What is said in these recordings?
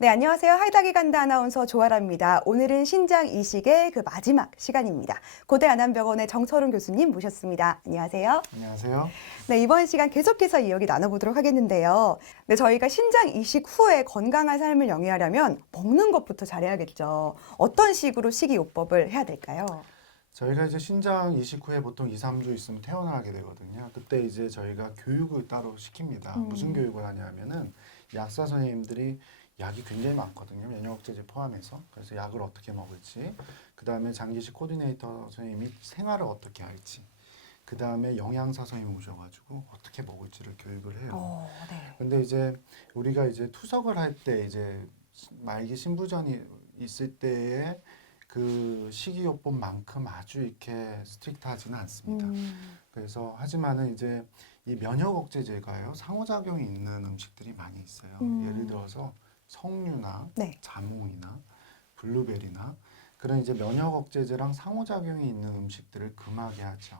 네, 안녕하세요. 하이닥이 간다 아나운서 조아라입니다. 오늘은 신장 이식의 그 마지막 시간입니다. 고대 안암병원의 정철훈 교수님 모셨습니다. 안녕하세요. 안녕하세요. 네, 이번 시간 계속해서 이야기 나눠보도록 하겠는데요. 네, 저희가 신장 이식 후에 건강한 삶을 영위하려면 먹는 것부터 잘해야겠죠. 어떤 식으로 식이요법을 해야 될까요? 저희가 이제 신장 이식 후에 보통 2, 3주 있으면 퇴원하게 되거든요. 그때 이제 저희가 교육을 따로 시킵니다. 무슨 교육을 하냐면은 약사 선생님들이 약이 굉장히 많거든요. 면역억제제 포함해서. 그래서 약을 어떻게 먹을지, 그 다음에 장기식 코디네이터 선생님이 생활을 어떻게 할지, 그 다음에 영양사 선생님 오셔가지고 어떻게 먹을지를 교육을 해요. 네. 근데 이제 우리가 이제 투석을 할 때 이제 말기 신부전이 있을 때에 그 식이요법만큼 아주 이렇게 스트릭트하지는 않습니다. 그래서 하지만은 이제 이 면역 억제제가요 상호작용이 있는 음식들이 많이 있어요. 예를 들어서 석류나 네. 자몽이나 블루베리나 그런 이제 면역 억제제랑 상호작용이 있는 음식들을 금하게 하죠.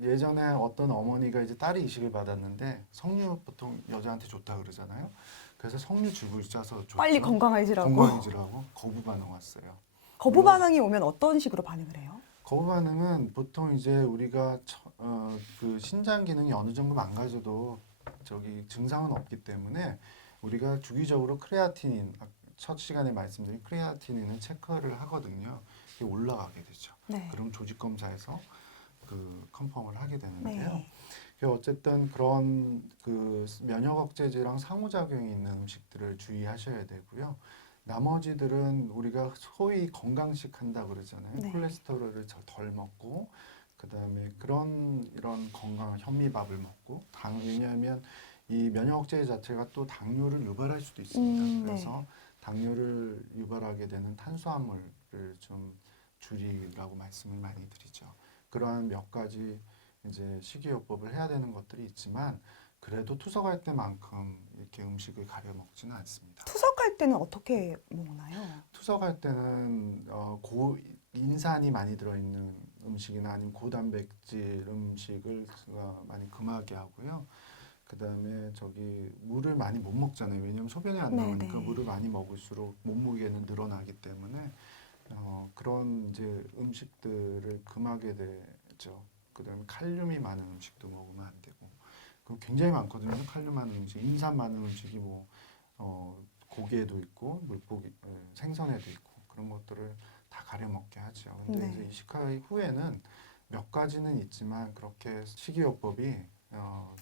예전에 어떤 어머니가 이제 딸이 이식을 받았는데 석류 보통 여자한테 좋다 그러잖아요. 그래서 석류 즙을 짜서 줬죠. 빨리 건강해지라고. 건강해지라고 거부 반응 왔어요. 거부 반응이 오면 어떤 식으로 반응을 해요? 거부 반응은 보통 이제 우리가 그 신장 기능이 어느 정도 망가져도 저기 증상은 없기 때문에 우리가 주기적으로 크레아티닌 첫 시간에 말씀드린 크레아티닌을 체크를 하거든요. 이게 올라가게 되죠. 네. 그럼 조직 검사에서 그 컨펌을 하게 되는데요. 네. 어쨌든 그런 그 면역 억제제랑 상호작용이 있는 음식들을 주의하셔야 되고요. 나머지들은 우리가 소위 건강식 한다 그러잖아요. 네. 콜레스테롤을 덜 먹고 그다음에 이런 건강한 현미밥을 먹고 왜냐하면 이 면역 억제제 자체가 또 당뇨를 유발할 수도 있습니다. 그래서 당뇨를 유발하게 되는 탄수화물을 좀 줄이라고 말씀을 많이 드리죠. 그러한 몇 가지 이제 식이요법을 해야 되는 것들이 있지만 그래도 투석할 때만큼 이렇게 음식을 가려 먹지는 않습니다. 투석할 때는 어떻게 먹나요? 투석할 때는 인산이 많이 들어있는 음식이나 아니면 고단백질 음식을 많이 금하게 하고요. 그 다음에 저기 물을 많이 못 먹잖아요. 왜냐하면 소변이 안 나오니까 물을 많이 먹을수록 몸무게는 늘어나기 때문에 그런 이제 음식들을 금하게 되죠. 그 다음에 칼륨이 많은 음식도 먹으면 안 되고. 그럼 굉장히 많거든요. 칼륨 많은 음식, 인삼 많은 음식이 뭐 고기에도 있고 물고기, 생선에도 있고 그런 것들을 다 가려 먹게 하죠. 근데 이제 이식할 후에는 몇 가지는 있지만 그렇게 식이요법이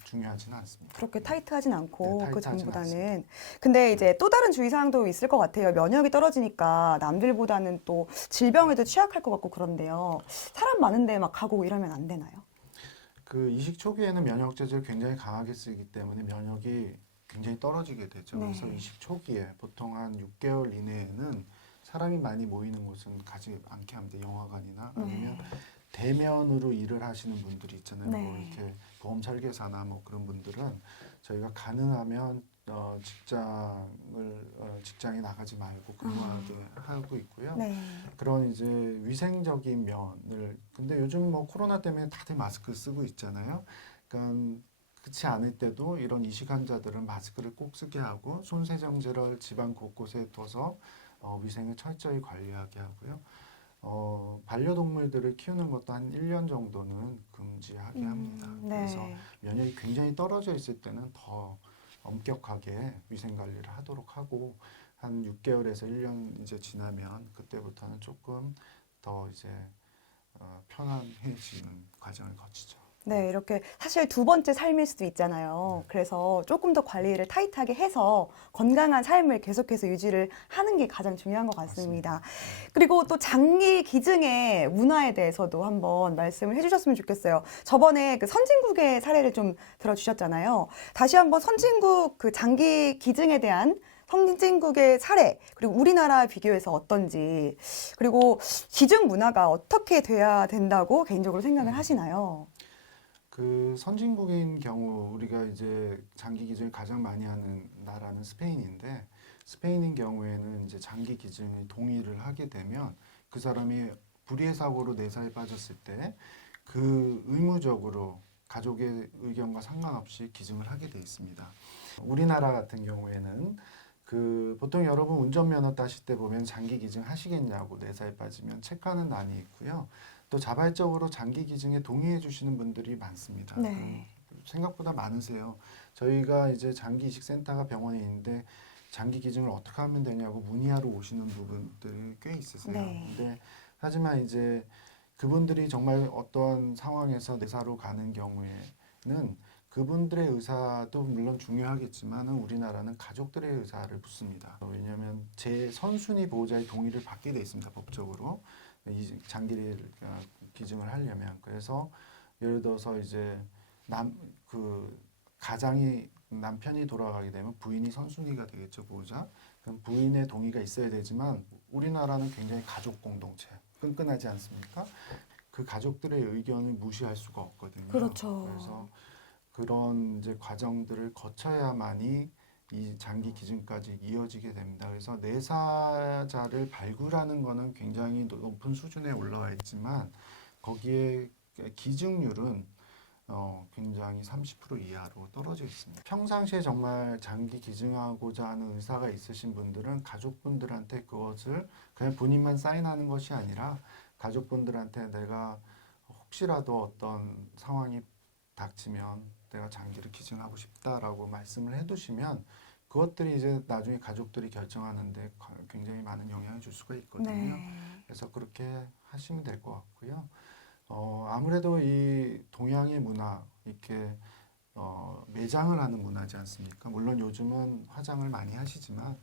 중요하지는 않습니다. 그렇게 타이트하진 않고 네, 그 타이트하진 전보다는. 근데 이제 또 다른 주의사항도 있을 것 같아요. 면역이 떨어지니까 남들보다는 또 질병에도 취약할 것 같고 그런데요. 사람 많은데 막 가고 이러면 안 되나요? 그 이식 초기에는 면역 억제제를 굉장히 강하게 쓰기 때문에 면역이 굉장히 떨어지게 되죠. 그래서 이식 초기에 보통 한 6개월 이내에는 사람이 많이 모이는 곳은 가지 않게 합니다. 영화관이나 아니면 대면으로 일을 하시는 분들이 있잖아요. 뭐 이렇게 보험 설계사나 뭐 그런 분들은 저희가 가능하면 직장에 나가지 말고 근무하게 하고 있고요. 그런 이제 위생적인 면을 근데 요즘 뭐 코로나 때문에 다들 마스크 쓰고 있잖아요. 그러니까 그렇지 않을 때도 이런 이식 환자들은 마스크를 꼭 쓰게 하고 손 세정제를 집안 곳곳에 둬서 위생을 철저히 관리하게 하고요. 반려동물들을 키우는 것도 한 1년 정도는 금지하게 합니다. 그래서 면역이 굉장히 떨어져 있을 때는 더 엄격하게 위생 관리를 하도록 하고 한 6개월에서 1년 이제 지나면 그때부터는 조금 더 이제 편안해지는 과정을 거치죠. 네, 이렇게 사실 두 번째 삶일 수도 있잖아요. 그래서 조금 더 관리를 타이트하게 해서 건강한 삶을 계속해서 유지를 하는 게 가장 중요한 것 같습니다. 그리고 또 장기 기증의 문화에 대해서도 한번 말씀을 해주셨으면 좋겠어요. 저번에 그 선진국의 사례를 좀 들어주셨잖아요. 다시 한번 선진국 그 장기 기증에 대한 선진국의 사례, 그리고 우리나라 비교해서 어떤지, 그리고 기증 문화가 어떻게 돼야 된다고 개인적으로 생각을 하시나요? 그 선진국인 경우 우리가 이제 장기 기증을 가장 많이 하는 나라는 스페인인데 스페인인 경우에는 이제 장기 기증을 동의를 하게 되면 그 사람이 불의의 사고로 내사에 빠졌을 때 그 의무적으로 가족의 의견과 상관없이 기증을 하게 돼 있습니다. 우리나라 같은 경우에는 보통 여러분 운전면허 따실 때 보면 장기 기증 하시겠냐고 내사에 빠지면 체크하는 난이 있고요. 또 자발적으로 장기 기증에 동의해 주시는 분들이 많습니다. 네. 생각보다 많으세요. 저희가 이제 장기 이식 센터가 병원에 있는데 장기 기증을 어떻게 하면 되냐고 문의하러 오시는 부분들이 꽤 있으세요. 네. 근데 하지만 이제 그분들이 정말 어떤 상황에서 내사로 가는 경우에는 그분들의 의사도 물론 중요하겠지만 우리나라는 가족들의 의사를 묻습니다. 왜냐하면 제 선순위 보호자의 동의를 받게 돼 있습니다. 법적으로 이 장기를 기증을 하려면. 그래서 예를 들어서 이제 가장이 남편이 돌아가게 되면 부인이 선순위가 되겠죠, 보호자. 그럼 부인의 동의가 있어야 되지만 우리나라는 굉장히 가족 공동체 끈끈하지 않습니까? 그 가족들의 의견을 무시할 수가 없거든요. 그렇죠. 그래서 그런 이제 과정들을 거쳐야만이 이 장기 기증까지 이어지게 됩니다. 그래서 내사자를 발굴하는 거는 굉장히 높은 수준에 올라와 있지만 거기에 기증률은 굉장히 30% 이하로 떨어져 있습니다. 평상시에 정말 장기 기증하고자 하는 의사가 있으신 분들은 가족분들한테 그것을 그냥 본인만 사인하는 것이 아니라 가족분들한테 내가 혹시라도 어떤 상황이 닥치면 내가 장기를 기증하고 싶다라고 말씀을 해두시면 그것들이 이제 나중에 가족들이 결정하는데 굉장히 많은 영향을 줄 수가 있거든요. 네. 그래서 그렇게 하시면 될 것 같고요. 아무래도 이 동양의 문화 이렇게 매장을 하는 문화지 않습니까? 물론 요즘은 화장을 많이 하시지만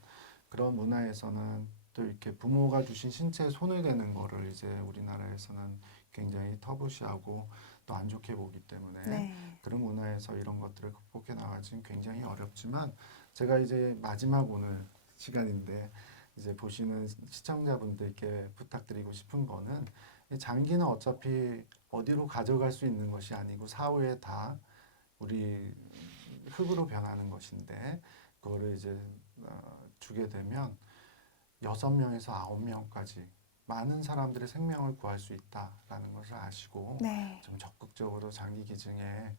그런 문화에서는 또 이렇게 부모가 주신 신체에 손을 대는 거를 이제 우리나라에서는 굉장히 터부시하고 또 안 좋게 보기 때문에 네. 그런 문화에서 이런 것들을 극복해 나가지는 굉장히 어렵지만 제가 이제 마지막 오늘 시간인데 이제 보시는 시청자분들께 부탁드리고 싶은 거는 이 장기는 어차피 어디로 가져갈 수 있는 것이 아니고 사후에 다 우리 흙으로 변하는 것인데 그거를 이제 주게 되면 6명에서 9명까지 많은 사람들의 생명을 구할 수 있다라는 것을 아시고 네. 좀 적극적으로 장기 기증에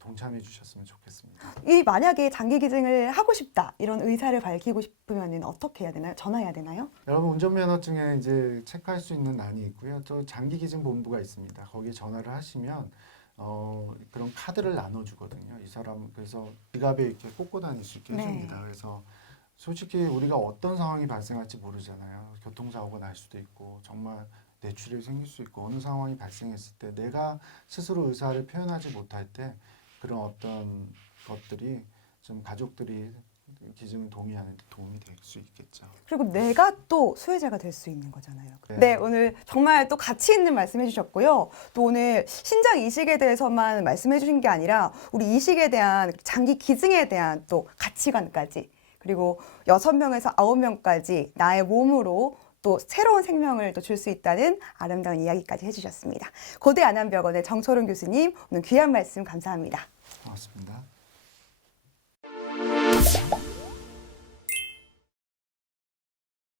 동참해 주셨으면 좋겠습니다. 이 만약에 장기 기증을 하고 싶다 이런 의사를 밝히고 싶으면 어떻게 해야 되나요? 전화해야 되나요? 여러분 운전면허증에 이제 체크할 수 있는 난이 있고요. 또 장기 기증 본부가 있습니다. 거기에 전화를 하시면 그런 카드를 나눠주거든요. 이 사람 그래서 지갑에 이렇게 꽂고 다닐 수 있게 네. 해줍니다. 그래서 솔직히 우리가 어떤 상황이 발생할지 모르잖아요. 교통사고가 날 수도 있고 정말 뇌출혈이 생길 수 있고 어느 상황이 발생했을 때 내가 스스로 의사를 표현하지 못할 때 그런 어떤 것들이 좀 가족들이 기증을 동의하는 데 도움이 될 수 있겠죠. 그리고 내가 또 수혜자가 될 수 있는 거잖아요. 네. 네, 오늘 정말 또 가치 있는 말씀 해주셨고요. 또 오늘 신장 이식에 대해서만 말씀해 주신 게 아니라 우리 이식에 대한 장기 기증에 대한 또 가치관까지 그리고 6명에서 9명까지 나의 몸으로 또 새로운 생명을 또 줄 수 있다는 아름다운 이야기까지 해주셨습니다. 고대 안암병원의 정철훈 교수님 오늘 귀한 말씀 감사합니다. 고맙습니다.